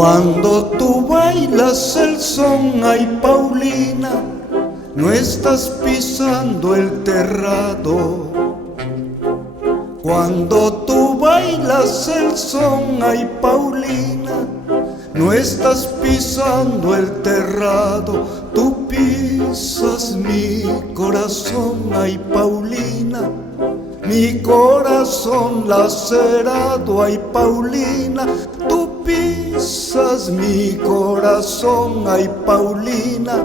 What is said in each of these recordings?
Cuando tú bailas el son, ay Paulina, no estás pisando el terrado. Cuando tú bailas el son, ay Paulina, no estás pisando el terrado. Tú pisas mi corazón, ay Paulina, mi corazón lacerado, ay Paulina. Tú pisas mi corazón, ay Paulina,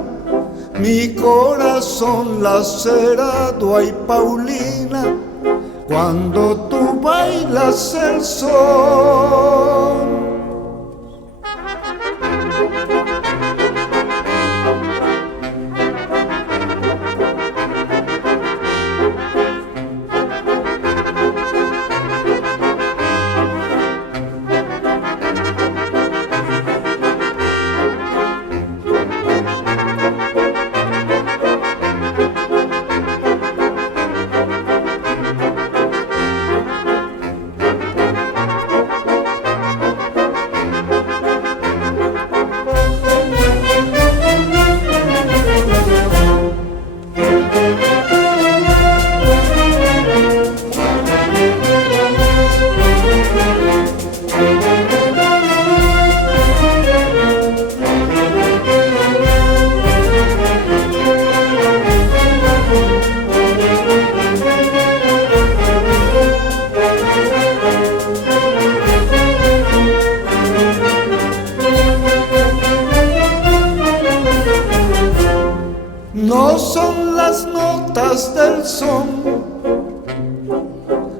mi corazón lacerado, ay Paulina. Cuando tú bailas el son. No son las notas del son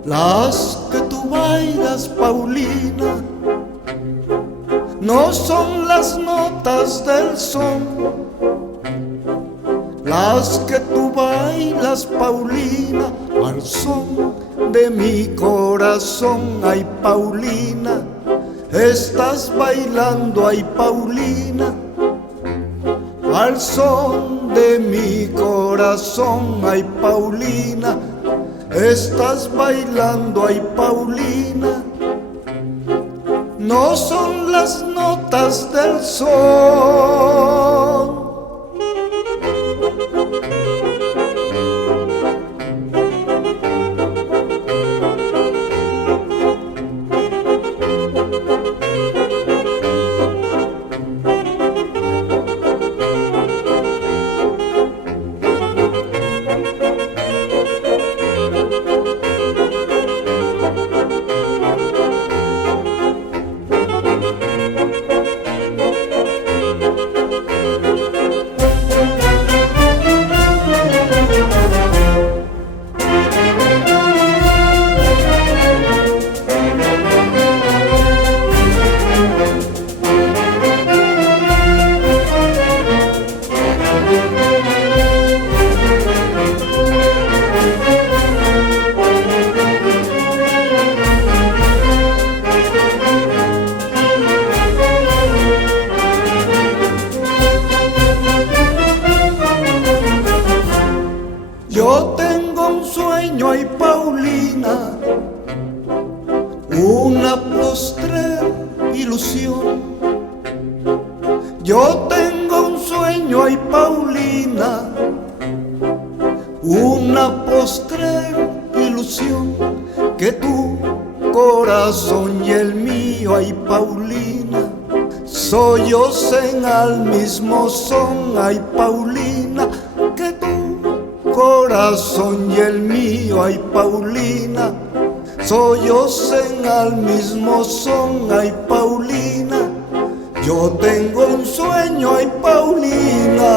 las que tú bailas, Paulina. No son las notas del son las que tú bailas, Paulina. Al son de mi corazón, ay Paulina, estás bailando, ay Paulina. Al son de mi corazón, ay Paulina, estás bailando, ay Paulina. No son las notas del son. Yo tengo un sueño, ay Paulina, una postrer ilusión. Yo tengo un sueño, ay Paulina, una postrer ilusión, que tu corazón y el mío, ay Paulina, soyos en al mismo son, ay Paulina, que tu corazón y el mío, ay Paulina, soyos en al mismo son, ay Paulina. Yo tengo un sueño, ay Paulina.